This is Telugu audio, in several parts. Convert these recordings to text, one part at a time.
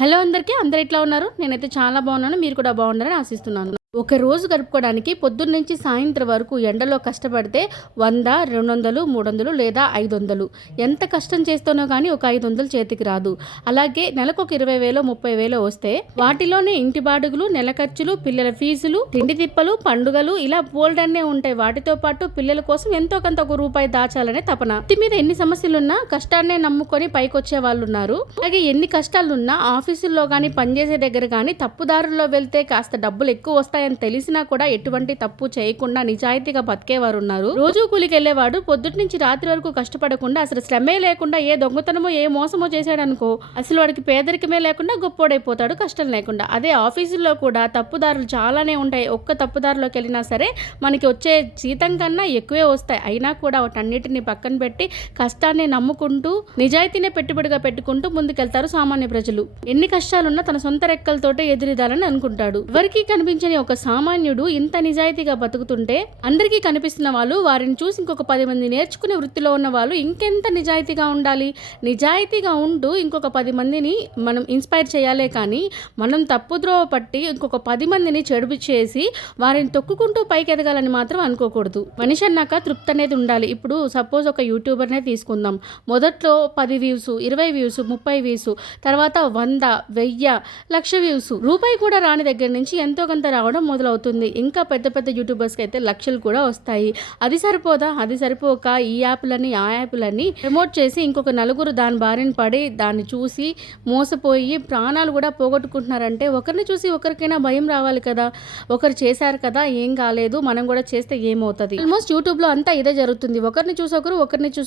హలో అందరికీ, అందరు ఎట్లా ఉన్నారు? నేనైతే చాలా బాగున్నాను. మీరు కూడా బాగున్నారని ఆశిస్తున్నాను. ఒక రోజు గడుపుకోవడానికి పొద్దున్న నుంచి సాయంత్రం వరకు ఎండలో కష్టపడితే 100, 200, 300 లేదా 500 ఎంత కష్టం చేస్తానో కానీ ఒక 500 చేతికి రాదు. అలాగే నెలకు ఒక 20,000, 30,000 వస్తే వాటిలోనే ఇంటి బాడుగులు, నెల ఖర్చులు, పిల్లల ఫీజులు, తిండి తిప్పలు, పండుగలు ఇలా బోల్డన్నే ఉంటాయి. వాటితో పాటు పిల్లల కోసం ఎంతో కొంత ఒక రూపాయి దాచాలనే తపన. ఇంటి మీద ఎన్ని సమస్యలున్నా కష్టాన్నే నమ్ముకొని పైకొచ్చే వాళ్ళు ఉన్నారు. అలాగే ఎన్ని కష్టాలున్నా ఆఫీసుల్లో కానీ పనిచేసే దగ్గర కానీ తప్పుదారుల్లో వెళ్తే కాస్త డబ్బులు ఎక్కువ వస్తాయి తెలిసినా కూడా ఎటువంటి తప్పు చేయకుండా నిజాయితీగా బతికేవారు ఉన్నారు. రోజు కూలికి వెళ్లేవాడు పొద్దుటి నుంచి రాత్రి వరకు కష్టపడకుండా అసలు శ్రమే లేకుండా ఏ దొంగతనమో ఏ మోసమో చేశాడనుకో అసలు వాడికి పేదరికమే లేకుండా గొప్పోడైపోతాడు కష్టం లేకుండా. అదే ఆఫీసుల్లో కూడా తప్పుదారులు చాలానే ఉంటాయి. ఒక్క తప్పుదారులోకి వెళ్ళినా సరే మనకి వచ్చే జీతం కన్నా ఎక్కువే వస్తాయి. అయినా కూడా వాటన్నిటిని పక్కన పెట్టి కష్టాన్ని నమ్ముకుంటూ నిజాయితీనే పెట్టుబడిగా పెట్టుకుంటూ ముందుకెళ్తారు సామాన్య ప్రజలు. ఎన్ని కష్టాలున్నా తన సొంత రెక్కలతోటే ఎదురిదాలని అనుకుంటాడు. ఎవరికి కనిపించని ఒక సామాన్యుడు ఇంత నిజాయితీగా బతుకుతుంటే అందరికీ కనిపిస్తున్న వాళ్ళు వారిని చూసి ఇంకొక 10 మంది నేర్చుకునే వృత్తిలో ఉన్న వాళ్ళు ఇంకెంత నిజాయితీగా ఉండాలి. నిజాయితీగా ఉంటూ ఇంకొక 10 మందిని మనం ఇన్స్పైర్ చేయాలే కానీ మనం తప్పుద్రోవ పట్టి ఇంకొక 10 మందిని చెడుపు చేసి వారిని తొక్కుకుంటూ పైకి ఎదగాలని మాత్రం అనుకోకూడదు. మనిషి అన్నాక తృప్తి అనేది ఉండాలి. ఇప్పుడు సపోజ్ ఒక యూట్యూబర్నే తీసుకుందాం. మొదట్లో 10 వ్యూస్, 20 వ్యూస్, 30 వ్యూస్, తర్వాత 100, 1000, 1,00,000 వ్యూస్, రూపాయి కూడా రాని దగ్గర నుంచి ఎంతో కొంత రావడం మొదలవుతుంది. ఇంకా పెద్ద పెద్ద యూట్యూబర్స్కి అయితే లక్షలు కూడా వస్తాయి. అది సరిపోదా? అది సరిపోక ఈ యాప్లని ఆ యాప్లని ప్రమోట్ చేసి ఇంకొక నలుగురు దాని బారిన పడి దాన్ని చూసి మోసపోయి ప్రాణాలు కూడా పోగొట్టుకుంటున్నారంటే ఒకరిని చూసి ఒకరికైనా భయం రావాలి కదా. ఒకరు చేశారు కదా, ఏం కాలేదు, మనం కూడా చేస్తే ఏమవుతుంది. ఆల్మోస్ట్ యూట్యూబ్లో అంతా ఇదే జరుగుతుంది. ఒకరిని చూసి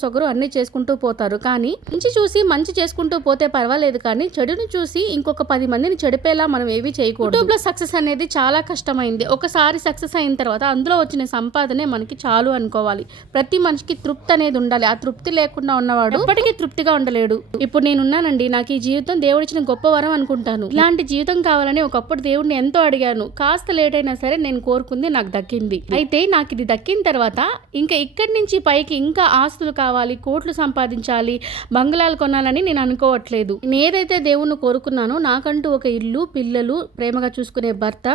ఒకరు అన్ని చేసుకుంటూ పోతారు. కానీ మంచి చూసి మంచి చేసుకుంటూ పోతే పర్వాలేదు, కానీ చెడుని చూసి ఇంకొక 10 మందిని చెడిపేలా మనం ఏవి చేయకూడదు. యూట్యూబ్లో సక్సెస్ అనేది చాలా కష్టమైంది. ఒకసారి సక్సెస్ అయిన తర్వాత అందులో వచ్చిన సంపాదనే మనకి చాలు అనుకోవాలి. ప్రతి మనిషికి తృప్తి అనేది ఉండాలి. ఆ తృప్తి లేకుండా ఉన్నవాడు ఎప్పటికీ తృప్తిగా ఉండలేడు. ఇప్పుడు నేనున్నానండి, నాకు ఈ జీవితం దేవుడిచ్చిన గొప్ప వరం అనుకుంటాను. ఇలాంటి జీవితం కావాలని ఒకప్పుడు దేవుడిని ఎంతో అడిగాను. కాస్త లేట్ అయినా సరే నేను కోరుకుంది నాకు దక్కింది. అయితే నాకు ఇది దక్కిన తర్వాత ఇంకా ఇక్కడి నుంచి పైకి ఇంకా ఆస్తులు కావాలి, కోట్లు సంపాదించాలి, బంగ్లాలు కొనాలని నేను అనుకోవట్లేదు. నేను ఏదైతే దేవుణ్ణి కోరుకున్నానో నాకంటూ ఒక ఇల్లు, పిల్లలు, ప్రేమగా చూసుకునే భర్త,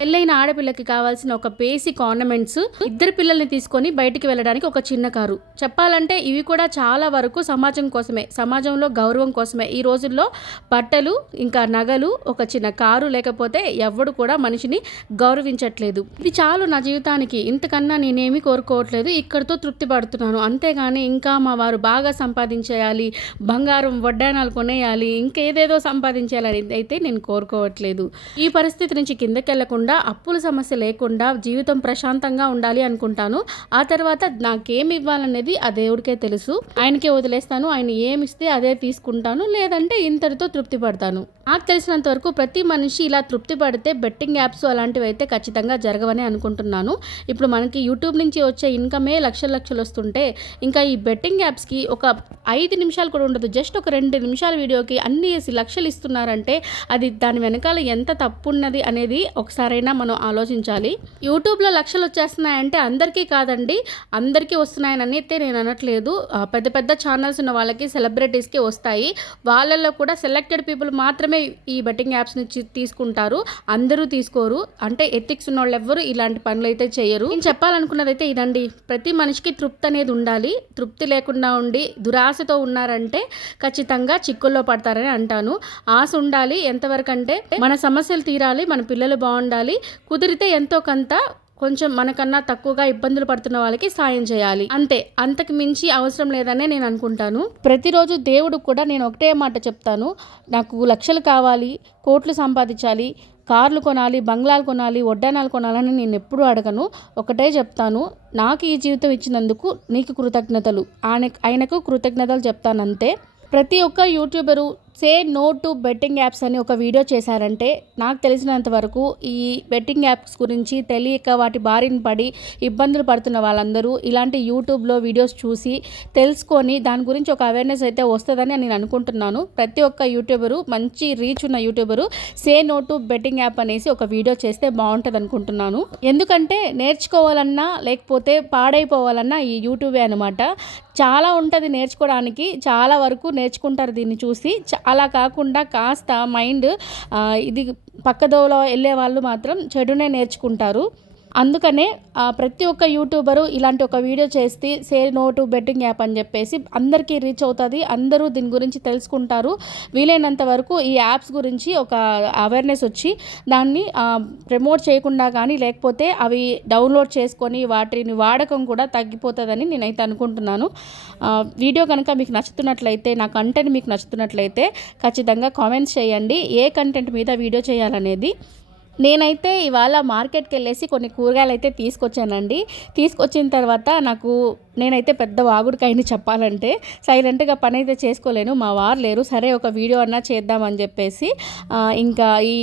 పెళ్ళైన ఆడపిల్లకి కావాల్సిన ఒక బేసిక్ ఆర్నమెంట్స్, 2 పిల్లల్ని తీసుకొని బయటికి వెళ్ళడానికి ఒక చిన్న కారు. చెప్పాలంటే ఇవి కూడా చాలా వరకు సమాజం కోసమే, సమాజంలో గౌరవం కోసమే. ఈ రోజుల్లో బట్టలు ఇంకా నగలు, ఒక చిన్న కారు లేకపోతే ఎవడు కూడా మనిషిని గౌరవించట్లేదు. ఇది చాలు నా జీవితానికి, ఇంతకన్నా నేనేమి కోరుకోవట్లేదు. ఇక్కడితో తృప్తి పడుతున్నాను. అంతేగాని ఇంకా మా వారు బాగా సంపాదించేయాలి, బంగారం వడ్డానాలు కొనేయాలి, ఇంకేదేదో సంపాదించేయాలని అయితే నేను కోరుకోవట్లేదు. ఈ పరిస్థితి నుంచి కిందకి వెళ్లకుండా, అప్పుల సమస్య లేకుండా జీవితం ప్రశాంతంగా ఉండాలి అనుకుంటాను. ఆ తర్వాత నాకేమి ఇవ్వాలనేది ఆ దేవుడికే తెలుసు. ఆయనకే వదిలేస్తాను. ఆయన ఏమిస్తే అదే తీసుకుంటాను, లేదంటే ఇంతటితో తృప్తి పడతాను. నాకు తెలిసినంత వరకు ప్రతి మనిషి ఇలా తృప్తి పడితే బెట్టింగ్ యాప్స్ అలాంటివి అయితే ఖచ్చితంగా జరగవని అనుకుంటున్నాను. ఇప్పుడు మనకి యూట్యూబ్ నుంచి వచ్చే ఇన్కమే లక్షలు వస్తుంటే ఇంకా ఈ బెట్టింగ్ యాప్స్కి ఒక 5 నిమిషాలు కూడా ఉండదు. జస్ట్ ఒక 2 నిమిషాల వీడియోకి అన్ని లక్షలు ఇస్తున్నారంటే అది దాని వెనకాల ఎంత తప్పు ఉన్నది అనేది ఒకసారైనా మనం ఆలోచించాలి. యూట్యూబ్లో లక్షలు వచ్చేస్తున్నాయంటే అందరికీ కాదండి, అందరికీ వస్తున్నాయని అయితే నేను అనట్లేదు. పెద్ద పెద్ద ఛానల్స్ ఉన్న వాళ్ళకి, సెలబ్రిటీస్కి వస్తాయి. వాళ్ళల్లో కూడా సెలెక్టెడ్ పీపుల్ మాత్రమే ఈ బెట్టింగ్ యాప్స్ నుంచి తీసుకుంటారు. అందరూ తీసుకోరు. అంటే ఎథిక్స్ ఉన్న వాళ్ళు ఎవ్వరు ఇలాంటి పనులు అయితే చేయరు. నేను చెప్పాలనుకున్నది అయితే ఇదండి. ప్రతి మనిషికి తృప్తి అనేది ఉండాలి. తృప్తి లేకుండా ఉండి దురాశతో ఉన్నారంటే ఖచ్చితంగా చిక్కుల్లో పడతారని అంటాను. ఆశ ఉండాలి ఎంతవరకు అంటే మన సమస్యలు తీరాలి, మన పిల్లలు బాగుండాలి, కుదిరితే ఎంతో కొంత కొంచెం మనకన్నా తక్కువగా ఇబ్బందులు పడుతున్న వాళ్ళకి సాయం చేయాలి. అంతే, అంతకు మించి అవసరం లేదనే నేను అనుకుంటాను. ప్రతిరోజు దేవుడు కూడా నేను ఒకటే మాట చెప్తాను, నాకు లక్షలు కావాలి, కోట్లు సంపాదించాలి, కార్లు కొనాలి, బంగ్లాలు కొనాలి, వడ్డానాలు కొనాలని నేను ఎప్పుడూ అడగను. ఒకటే చెప్తాను, నాకు ఈ జీవితం ఇచ్చినందుకు నీకు కృతజ్ఞతలు, ఆయనకు కృతజ్ఞతలు చెప్తాను అంతే. ప్రతి ఒక్క youtuber say no to betting apps అని ఒక వీడియో చేశారంటే నాకు తెలిసినంత వరకు ఈ బెట్టింగ్ యాప్స్ గురించి తెలియక వాటి బారిన పడి ఇబ్బందులు పడుతున్న వాళ్ళందరూ ఇలాంటి యూట్యూబ్లో వీడియోస్ చూసి తెలుసుకొని దాని గురించి ఒక అవేర్నెస్ అయితే వస్తుందని నేను అనుకుంటున్నాను. ప్రతి ఒక్క యూట్యూబరు, మంచి రీచ్ ఉన్న youtuber say no to betting app అనేసి ఒక వీడియో చేస్తే బాగుంటుంది అనుకుంటున్నాను. ఎందుకంటే నేర్చుకోవాలన్నా లేకపోతే పాడైపోవాలన్నా ఈ యూట్యూబే అనమాట. చాలా ఉంటుంది నేర్చుకోవడానికి, చాలా వరకు నేర్చుకుంటారు దీన్ని చూసి. అలా కాకుండా కాస్త మైండ్ ఇది పక్కదోవలో వెళ్ళే వాళ్ళు మాత్రం చెడునే నేర్చుకుంటారు. అందుకనే ప్రతి ఒక్క యూట్యూబరు ఇలాంటి ఒక వీడియో చేస్తే say no to betting app అని చెప్పేసి అందరికీ రీచ్ అవుతుంది. అందరూ దీని గురించి తెలుసుకుంటారు. వీలైనంత వరకు ఈ యాప్స్ గురించి ఒక అవేర్నెస్ వచ్చి దాన్ని ప్రమోట్ చేయకుండా కానీ లేకపోతే అవి డౌన్లోడ్ చేసుకొని వాటిని వాడకం కూడా తగ్గిపోతుందని నేనైతే అనుకుంటున్నాను. వీడియో కనుక మీకు నచ్చుతున్నట్లయితే, నా కంటెంట్ మీకు నచ్చుతున్నట్లయితే ఖచ్చితంగా కామెంట్స్ చేయండి ఏ కంటెంట్ మీద వీడియో చేయాలనేది. నేనైతే ఇవాళ మార్కెట్కి వెళ్ళేసి కొన్ని కూరగాయలు అయితే తీసుకొచ్చానండి. తీసుకొచ్చిన తర్వాత నేనైతే పెద్ద వాగుడుకాయని చెప్పాలంటే సైలెంట్గా పని అయితే చేసుకోలేను. మా వారు లేరు. సరే ఒక వీడియో అన్నా చేద్దామని చెప్పేసి ఇంకా ఈ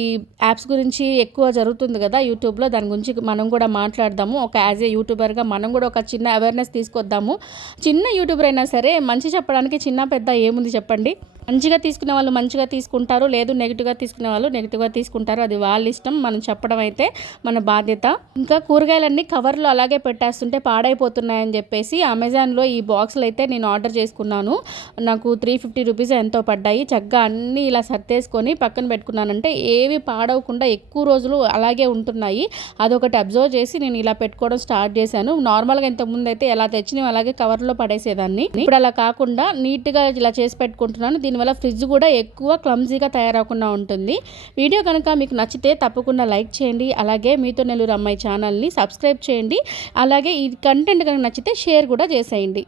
యాప్స్ గురించి ఎక్కువ జరుగుతుంది కదా యూట్యూబ్లో, దాని గురించి మనం కూడా మాట్లాడదాము. ఒక యాజ్ ఏ యూట్యూబర్గా మనం కూడా ఒక చిన్న అవేర్నెస్ తీసుకొద్దాము. చిన్న యూట్యూబర్ అయినా సరే మంచి చెప్పడానికి చిన్న పెద్ద ఏముంది చెప్పండి. మంచిగా తీసుకునే వాళ్ళు మంచిగా తీసుకుంటారు, లేదు నెగిటివ్గా తీసుకునే వాళ్ళు నెగిటివ్గా తీసుకుంటారు. అది వాళ్ళ ఇష్టం. మనం చెప్పడం అయితే మన బాధ్యత. ఇంకా కూరగాయలన్నీ కవర్లో అలాగే పెట్టేస్తుంటే పాడైపోతున్నాయని చెప్పేసి అమెజాన్లో ఈ బాక్సులు అయితే నేను ఆర్డర్ చేసుకున్నాను. నాకు 350 రూపీస్ ఎంతో పడ్డాయి. చక్కగా అన్నీ ఇలా సర్దేసుకొని పక్కన పెట్టుకున్నానంటే ఏవి పాడవకుండా ఎక్కువ రోజులు అలాగే ఉంటున్నాయి. అదొకటి అబ్జర్వ్ చేసి నేను ఇలా పెట్టుకోవడం స్టార్ట్ చేశాను. నార్మల్గా ఇంతకుముందు అయితే ఎలా తెచ్చినవి అలాగే కవర్లో పడేసేదాన్ని. ఇప్పుడు అలా కాకుండా నీట్గా ఇలా చేసి పెట్టుకుంటున్నాను. దీనివల్ల ఫ్రిడ్జ్ కూడా ఎక్కువ క్లమ్జీగా తయారవకుండా ఉంటుంది. వీడియో కనుక మీకు నచ్చితే తప్పకుండా లైక్ చేయండి. అలాగే మీతో నెల్లూరు అమ్మాయి ఛానల్ని సబ్స్క్రైబ్ చేయండి. అలాగే ఈ కంటెంట్ కనుక నచ్చితే షేర్ కూడా చేసేయండి.